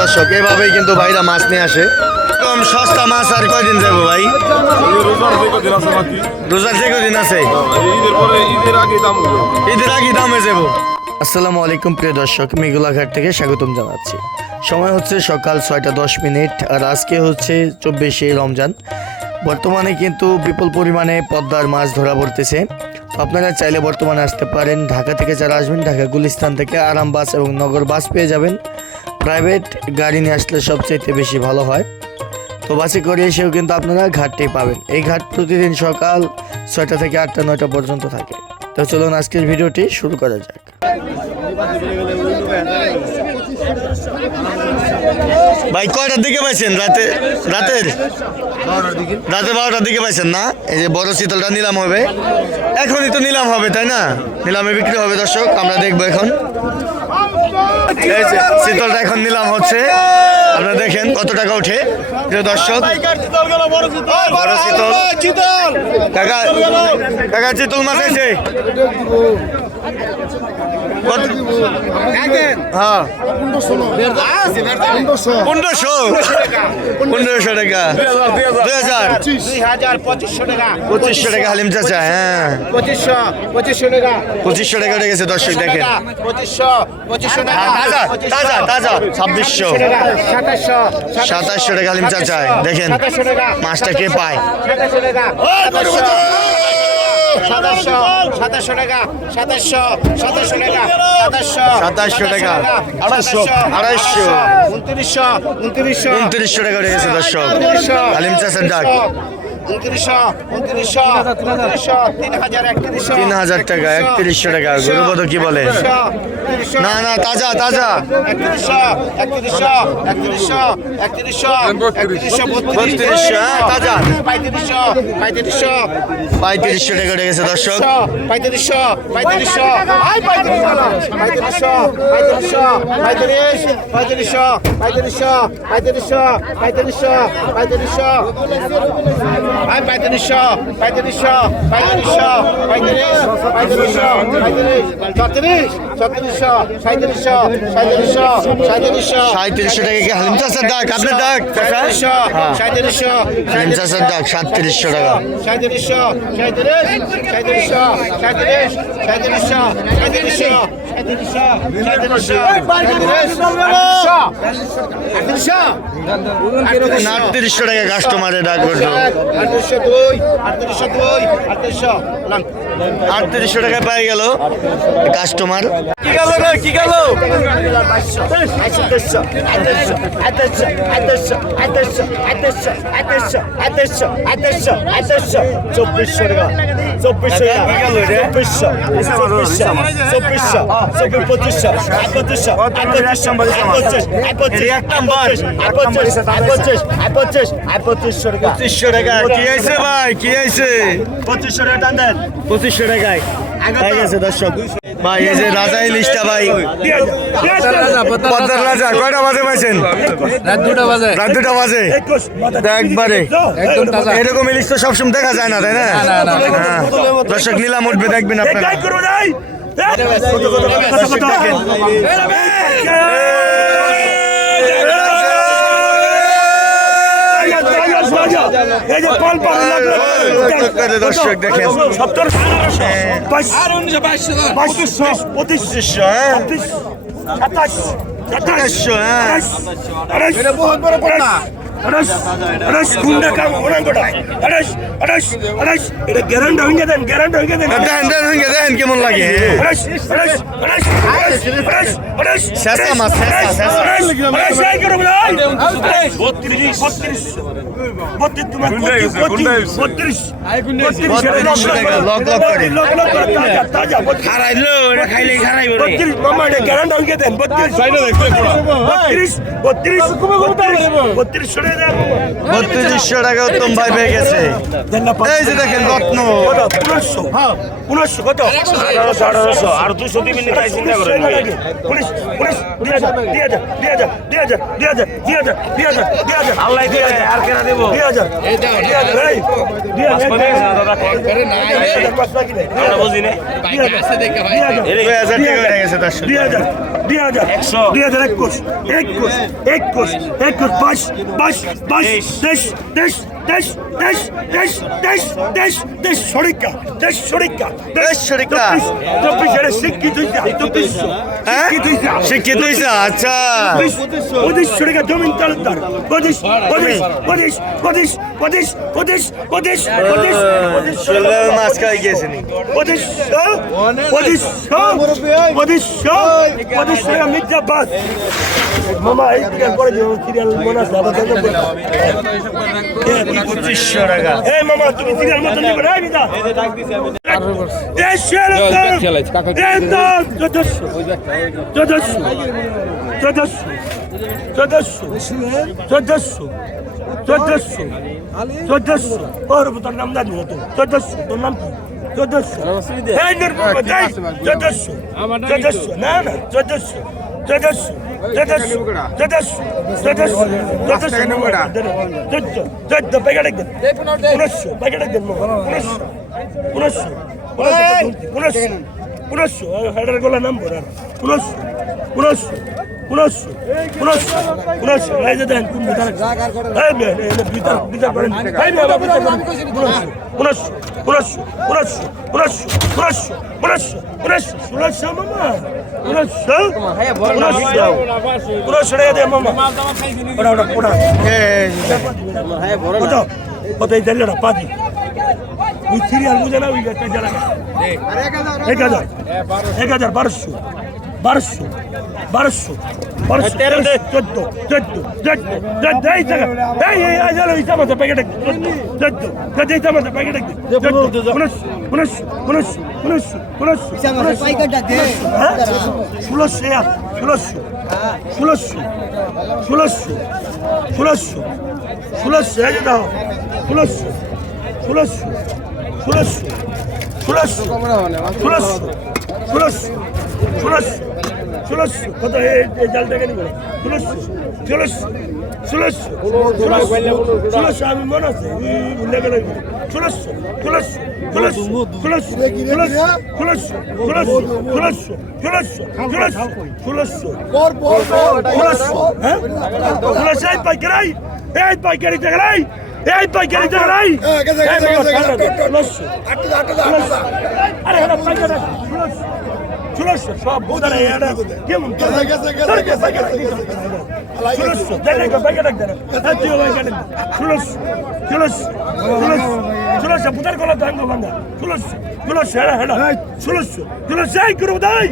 দর্শক, এভাবেই কিন্তু ভাইরা মাছ নিয়ে আসে। কম সস্তা মাছ আর কয়দিন যাব ভাই? রোজার যে কদিন আছে? ঈদের আগে দামে যাব। আসসালামু আলাইকুম প্রিয় দর্শক, মেঘুলাঘাট থেকে স্বাগতম জানাচ্ছি। সময় হচ্ছে সকাল ছয়টা দশ মিনিট আর আজকে হচ্ছে চব্বিশে রমজান। বর্তমানে কিন্তু বিপুল পরিমাণে পদ্মার মাছ ধরা পড়তেছে। আপনারা চাইলে বর্তমানে আসতে পারেন। ঢাকা থেকে যারা আসবেন, ঢাকা গুলিস্তান থেকে আরাম বাস এবং নগর বাস পেয়ে যাবেন। প্রাইভেট গাড়ি নিয়ে আসলে সবচেয়ে বেশি ভালো হয়। তো বাসে করে এসেও কিন্তু আপনারা ঘাটটি পাবেন। এই ঘাট প্রতিদিন সকাল ছয়টা থেকে আটটা, নয়টা পর্যন্ত থাকে। তো চলুন আজকের ভিডিওটি শুরু করা যাক। ভাই, কয়টার দিকে পাইছেন? রাতে, রাতের? রাতে বারোটার দিকে পাইছেন না? এই যে বড় শীতলটা নিলাম হবে। এখনই তো নিলাম হবে, তাই না? নিলামে বিক্রি হবে, দর্শক, আমরা দেখব এখন। এই এখন নিলাম হচ্ছে। আপনারা দেখেন কত টাকা ওঠে। প্রিয় দর্শক, বড় শীতল। কাকা কাকা চিতল মাছ আছে। হ্যাঁ পনেরোশো পনেরোশো টাকা। দুই হাজার। দুই হাজার পঁচিশশো টাকা। পঁচিশশো টাকা হালিম চাচা হ্যাঁ। পঁচিশশো পঁচিশশো টাকা। পঁচিশশো টাকা উঠে গেছে দর্শক দেখেন। পঁচিশশো পঁচিশশো টাকা। তাজা তাজা ছাব্বিশশো। সাতাশশো সাতাশশো টাকা হালিম চাচা দেখেন। মাছটা কে পায়? সাতাশশো টাকা সাতাশশো সাতাশশো টাকা সাতাশশো সাতাশশো টাকা সাতাশশো সাতাশশো টাকা আড়াইশো আড়াইশো। উনত্রিশশো উনত্রিশশো। উনত্রিশশো টাকা দর্শক। হালিম চাচার ডাক। তিন হাজার একত্রিশশো তিন হাজার টাকা একত্রিশশো টাকা গরুবধ কি বলে? না না তাজা তাজা। একত্রিশশো একত্রিশশো একত্রিশশো একত্রিশশো একত্রিশশো বত্রিশশো, তাজা। পঁয়ত্রিশশো পঁয়ত্রিশশো। পঁয়ত্রিশশো টাকা উঠে গেছে দর্শক। পঁয়ত্রিশশো পঁয়ত্রিশশো পঁয়ত্রিশশো পঁয়ত্রিশশো পঁয়ত্রিশ পঁয়ত্রিশশো পঁয়ত্রিশশো পঁয়ত্রিশশো পঁয়ত্রিশশো পঁয়ত্রিশশো। আয় পঁয়ত্রিশশো পঁয়ত্রিশশো পঁয়ত্রিশশো পঁয়ত্রিশ পঁয়ত্রিশশো পঁয়ত্রিশ ছত্রিশ ছত্রিশশো সাঁত্রিশশো সাঁত্রিশশো সাঁত্রিশশো সাঁত্রিশশো টাকা কি হালিম চাচার ডাক আপনার ডাক সাঁত্রিশশো হ্যাঁ। সাঁত্রিশশো হালিম চাচার ডাক সাতত্রিশশো টাকা। সাঁত্রিশশো সাঁত্রিশ সাঁত্রিশশো সাঁত্রিশ সাঁত্রিশশো সাঁত্রিশশো সাঁত্রিশশো সাঁত্রিশশো আটত্রিশশো। টাকা কাস্টমারের ডাক করতো। আটত্রিশশো দুই আটত্রিশশো দুই আটত্রিশশো। আটত্রিশশো টাকা পাই গেল কাস্টমার কি গেল কি গেল? চব্বিশশো টাকা। চব্বিশশো টাকা। চব্বিশশো। চব্বিশশো। চব্বিশশো। চব্বিশ পঁচিশশো। পঁচিশ পঁচিশ পঁচিশ পঁচিশ পঁচিশ টাকা। পঁচিশশো টাকা। কি আইছে ভাই? কি আইছে? পঁচিশশো টাকা টান দেন। পঁচিশশো টাকায়। হয়ে গেছে দর্শক। ভাই এই যে রাজা ইলিশটা ভাই। পদ্মার রাজা কয়টা বাজে পাইছেন? রাত দুটা বাজে। রাত দুটা বাজে। একবারে। এরকম ইলিশ তো সবসময় দেখা যায় না তাই না? না, না, না। হ্যাঁ। দর্শক নিলাম উঠবে দেখবেন আপনারা। দর্শক দেখেন। দর্শক দেখেন পঁচিশশো হ্যাঁ। সাতাশশো হ্যাঁ দেন দেন হয়ে দেন কেমন লাগে শেষা মাছ শেষা শেষা লক লক করে হারাইলো এটা খাইলে হারাইবো রে বত্রিশশো টাকা উত্তম ভাই পেয়ে গেছে এই যে দেখেন রত্ন আর দুশো দিবি তাই চিন্তা করে আল্লাহ দিয়ে আর কেনা দেবো আমরা বুঝি না দুই হাজার টাকা হয়ে গেছে দর্শক একশো দুই হাজার একুশ একুশ একুশ একুশ বাইশ বাইশ বাইশ তেইশ তেইশ তেইশ তেইশ তেইশ তেইশ তেইশ তেইশ শরিকা তেইশ শরিকা তেইশ শরিকা। চব্বিশ চব্বিশ শিক্ষিত হ্যাঁ শিক্ষিত হয়েছে আচ্ছা পঁচিশ শরিকা জমিন তালুকদার পঁচিশ পঁচিশ পঁচিশ পঁচিশ পঁচিশ পঁচিশ পঁচিশ পঁচিশ ষোলো খাই গিয়েছে নি পঁচিশশো পঁচিশশো পঁচিশশো পঁচিশশো মির্জা বাস মামা এই সিরিয়াল করে দিও সিরিয়াল মনে আছে আবার পঁচিশশো টাকা। এই মামা তুমি সিরিয়াল মতন নিবে না বিদা। চোদ্দশো চোদ্দশো চোদ্দশো ওর তোর নাম জানি না চোদ্দশো তোর নাম কি? চোদ্দশো এই নির্মল যাই চোদ্দশো চোদ্দশো না না চোদ্দশো চোদ্দশো উনশো উনশো উনশো নাম উনশো উনশো উনিশশো উনিশশো উনিশশো এই যে দেন কোন বিচার বিচার বিচার করেন উনিশশো উনিশশো উনিশশো উনিশশো উনিশশো উনিশশো উনিশশো উনিশশো মামা উনিশশো উনিশশো উনিশশো টাকা দে মামা ওটা ওটা ওটা কত কত এক হাজার বারোশো বারোশো বারোশো বারোশো চোদ্দ চোদ্দ চোদ্দ চোদ্দ এই টাকা এই এই এই জানো এই চামচের প্যাকেট চোদ্দ চোদ্দ চোদ্দ এই চামচের প্যাকেট চোদ্দ উনিশশো উনিশশো উনিশশো উনিশশো উনিশশো হ্যাঁ ষোলোশো এক ষোলোশো ষোলোশো ষোলোশো ষোলোশো ষোলোশো এই দাও ষোলোশো ষোলোশো ষোলোশো ষোলোশো ষোলোশো ষোলোশো ষোলোশো ষোলোশো কত জালটা কেন বলো ষোলোশো ষোলোশো ষোলোশো ষোলোশো আমি মনে আছে উল্লেখ করে ষোলোশো ষোলোশো আরে ষোলোশো সব বোধারে কেমন? ষোলোশো ষোলোশো ষোলোশো ষোলোশো ষোলোশো বুধার গলা দান বান্ধা। ষোলোশো ষোলোশো হেড়া হেড়া। ষোলোশো ষোলোশো এই করব তাই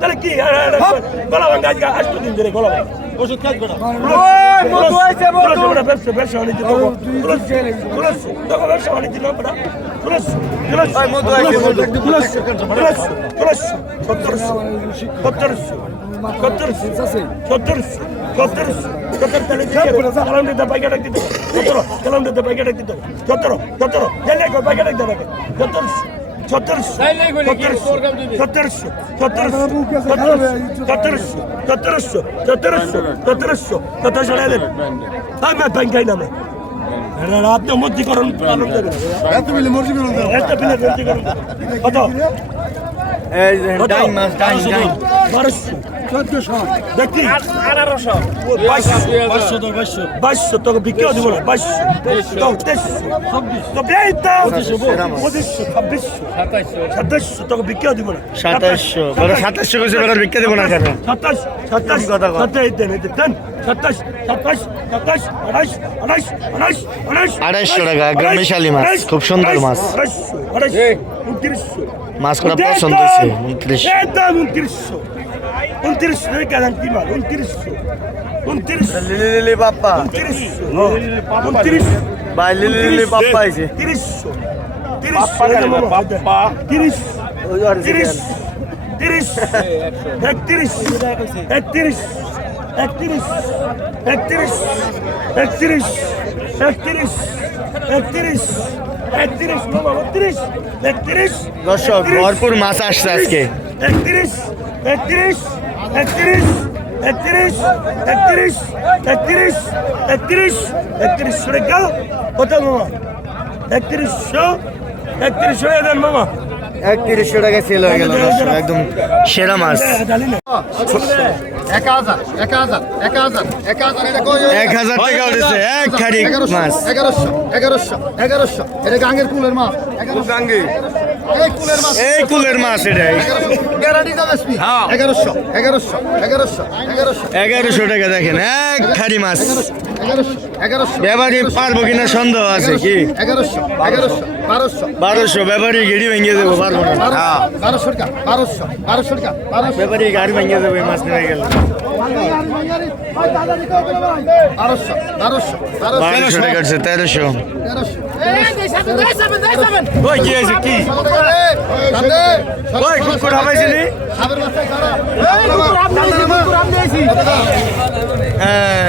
তাহলে কি গলা ভাঙ্গা আজকে আষ্ট দিন ধরে গলা ভাঙ্গা ওষুধ কাজ করা ব্যবসা ব্যবসা বাণিজ্য ব্যবসা বাণিজ্য Ben ben ben kaynamam. রাজ্য মধ্যীকরণ পালন করবে কত? বারোশো। চোদ্দশো দেখি। আঠারোশো। বাইশশো বাইশশো তোকে বিক্রি দিব না বাইশশো তো তেইশশো তো এই তো পঁচিশশো ছাব্বিশশো সাতাশশো তোকে বিক্রি দিব না। সাতাশশো বড় সাতাশশো কিছু বেড়ার ভিক্ষা দেবো না কেন? সাতাশ সাতাশ কথা কও। সাতাশ দেন এই দেন সাতাশ সাতাশ সাতাশ আড়াইশ আড়াইশ আড়াইশ আড়াইশ আড়াইশো টাকা, একদম মিশালি মাছ, খুব সুন্দর মাছ। উনত্রিশশো। মাছ করা পছন্দ হয়েছে উনত্রিশ। উনত্রিশশো। উনত্রিশশো গেলাম কি মাল? উনত্রিশশো। উনত্রিশশো। লিলি লিলি বাপ্পা। উনত্রিশশো। উনত্রিশশো ভাই লিলি বাপ্পা আছে তিরিশশো। তিরিশ তিরিশ তিরিশ একত্রিশ একত্রিশ একত্রিশ একত্রিশ একত্রিশ একত্রিশ একত্রিশ একত্রিশ বত্রিশ একত্রিশ দর্শক ভরপুর মাছ আসছে আজকে। একত্রিশ একত্রিশ একত্রিশ একত্রিশ একত্রিশ একত্রিশ একত্রিশ একত্রিশ টাকা কত মামা একত্রিশশো একত্রিশশো দেন মামা একত্রিশশো টাকা সেল হয়ে গেল একদম সেরা মাছ এক হাজার এক হাজার এক হাজার এক হাজার এক হাজার টাকা উঠেছে এক খাড়ি মাছ এগারোশো এগারোশো এগারোশো এটা গাঙ্গের কুলের মাছ গাঙ্গে এই কুলের মাছ। হ্যাঁ। এগারোশো এগারোশো এগারোশো এগারোশো। টাকা দেখেন এক খারি মাছ। ব্যাপারী পারব কিনা সন্দেহ আছে কি? এগারোশো এগারোশো বারোশো। ব্যাপারী গেড়ি ভেঙে দেবো পারব না। বারোশো টাকা বারোশো বারোশো টাকা বারোশো। ব্যাপারী গাড়ি ভেঙে দেবো এই মাছ নিয়ে গেলে। বারোশো টাকা তেরোশো। তেরোশো ওই কি হয়েছে কি? ওই কুকুর হাবাইছিলি হ্যাঁ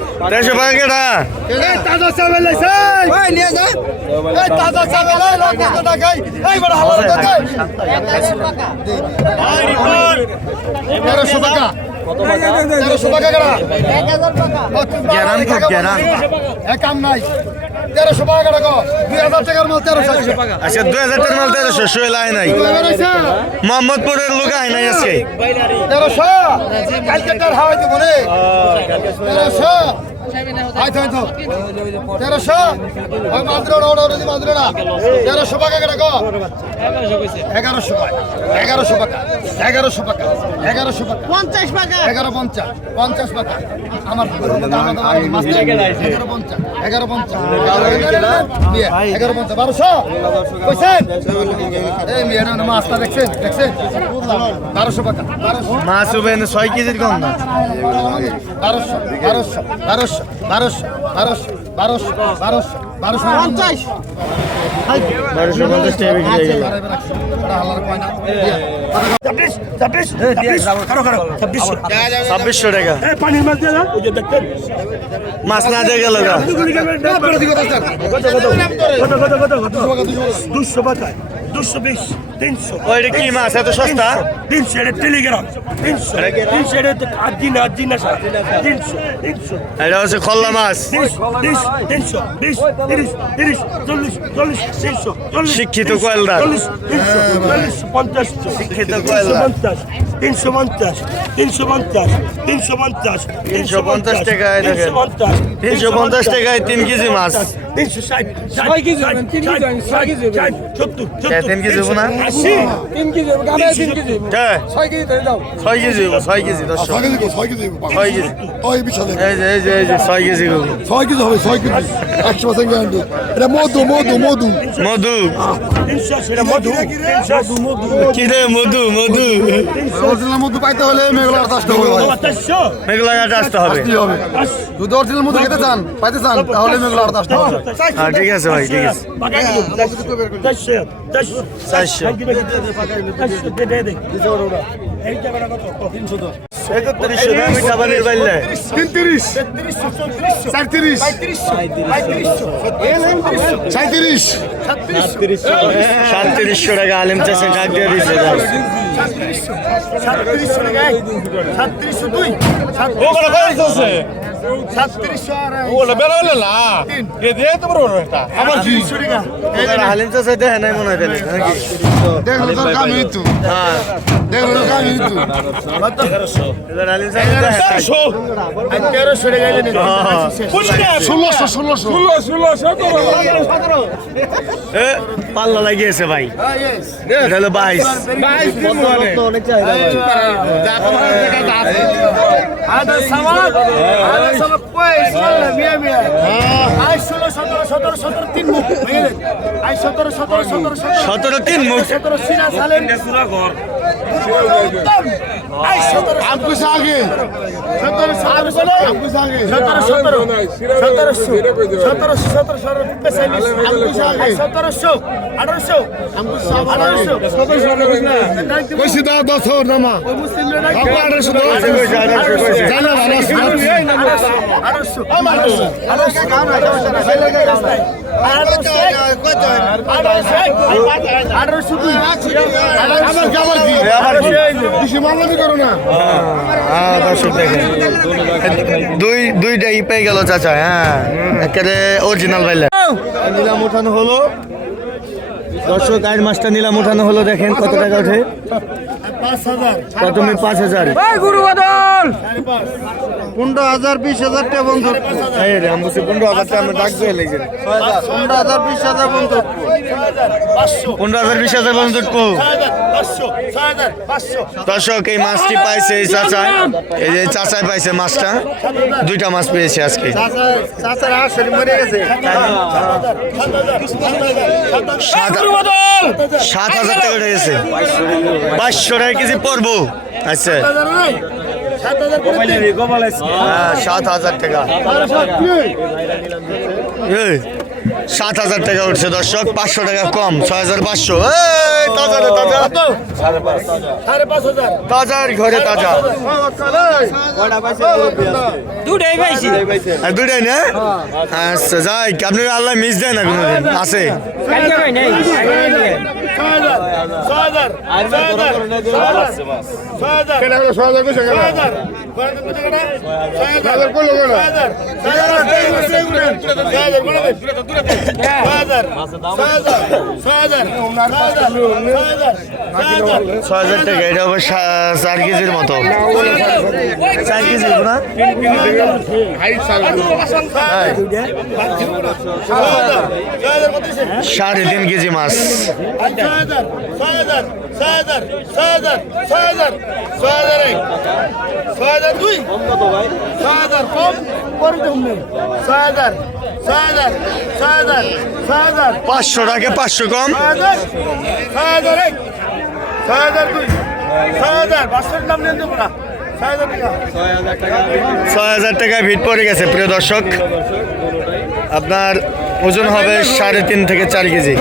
দেড়শো টাকা কেটা তাজা চাবেল তাজা চাবেল তেরোশো টাকা। আচ্ছা দুই হাজার টাকার মাল তেরোশো সোহেল আয় নাই। মোহাম্মদপুরের লোক আয় নাই আজকে। তেরোশো? তেরোশো? তেরোশো? ওই মাদ্রোড়া মাদ্রোড়া তেরোশো এগারোশো এগারোশো টাকা পঞ্চাশ টাকা এগারো পঞ্চাশ। পঞ্চাশ টাকা আমার এগারো পঞ্চাশ। এগারো পঞ্চাশ। এগারো পঞ্চাশ। বারোশো? বুঝছেন এই মেয়ের মাছটা দেখছেন দেখছেন? বারোশো টাকা বারোশো। মাছ ছয় কেজির কম না বারোশো বারোশো বারোশো। বারোশো বারোশো বারোশো বারোশো বারোশো বারোশো পঞ্চাশ বারোশো পঞ্চাশ টাকা বিক্রি হয়ে গেল ছাব্বিশশো টাকা মাছ না দিয়ে গেল দুশো পাতায় দুশো বিশ তিনশো ওইটা কি মাছ এত সস্তা তিনশো এটা টেলিগ্রাম তিনশো তিনশো এটা আট দিন আট দিন আসা তিনশো তিনশো এটা হচ্ছে খল্লা মাছ তিরিশ তিরিশ তিনশো বিশ তিরিশ তিরিশ চল্লিশ চল্লিশ তিনশো চল্লিশ শিক্ষিত তিনশো, কয়েলদার। চল্লিশ তিনশো চল্লিশ পঞ্চাশ শিক্ষিত তিনশো কয়েলদার। পঞ্চাশ তিনশো পঞ্চাশ তিনশো পঞ্চাশ তিনশো পঞ্চাশ তিনশো পঞ্চাশ টাকায় দেখেন। তিনশো পঞ্চাশ তিনশো পঞ্চাশ টাকায় তিন কেজি মাছ তিনশো ষাট ছয় কেজি তিন কেজি ছয় কেজি সত্তর কে, তিন কেজি হব না আশি কে? ছয় কেজি হব, ছয় কেজি দশ ছয় কেজি এই যে এই যে এই যে ছয় কেজি হব। ছয় কেজি হবে ছয় কেজি একশো পার্সেন্ট গ্যারান্টি এটা মধু মধু মধু মধু তিনশো আশি এটা মধু তিনশো আশি মধু কি রে মধু মধু অরিজিনাল মধু পাইতে হলে মেঘলার আসতে হবে ভাই চারশো মেঘলা ঘাটে আসতে হবে কি হবে যদি অরিজিনাল মধু খেতে চান পাইতে চান তাহলে মেঘলার আসতে হবে হ্যাঁ ঠিক আছে ভাই ঠিক আছে সাঁত্রিশশো টাকা আলেম চাষে ডাক দিয়ে দিচ্ছে সাঁত্রিশশো টাকা সাঁত্রিশশো দুই। পাল্লা লাগিয়েছে ভাই। হলো বাইশ। অনেক চাহিদা সতেরো তিন মুখ সতেরো সিনা সালেন আমকুশ আগে আঠারোশো আঠারোশো আঠারোশো হ্যাঁ দর্শক দেখেন। দুই দুইটাই পেয়ে গেল চাচা হ্যাঁ। একেবারে অরিজিনাল বাইলে নিলাম উঠানো হলো। দর্শক আয়ের মাছটা নিলাম উঠানো হলো দেখেন কত টাকা ওঠে। প্রথমে পাঁচ হাজার। পনেরো হাজার বিশ হাজার টাকা বন্ধু। এই আমি বলছি পনেরো হাজার টাকা আমি ডাক দিয়ে লেগে। পনেরো হাজার বিশ হাজার বন্ধু। পনেরো হাজার বিশ হাজার পর্যন্ত উঠবো। পাঁচশো ছয় হাজার পাঁচশো দর্শক এই মাছটি পাইছে এই চাচা। এই যে চাচাই পাইছে মাছটা। দুইটা মাছ পেয়েছে আজকে। সাত হাজার টাকা উঠে গেছে। টাকা কেজি পড়ব আচ্ছা। সাত হাজার হ্যাঁ সাত হাজার টাকা। সাত হাজার টাকা উঠছে দর্শক পাঁচশো টাকা কম ছয় হাজার পাঁচশো। তাজা তাজা। হাজার তাজার ঘরে তাজা। দুটাই না? আচ্ছা যাই আপনি আল্লাহ মিস দেয় না কোনোদিন। আছে। ছয় হাজার টাকা এটা হবে চার কেজির মতো। চার কেজি না? সাড়ে তিন কেজি মাছ পাঁচশো টাকা পাঁচশো কম ছয় হাজার টাকায় ভিড় পড়ে গেছে প্রিয় দর্শক আপনার ওজন হবে সাড়ে তিন থেকে চার কেজি।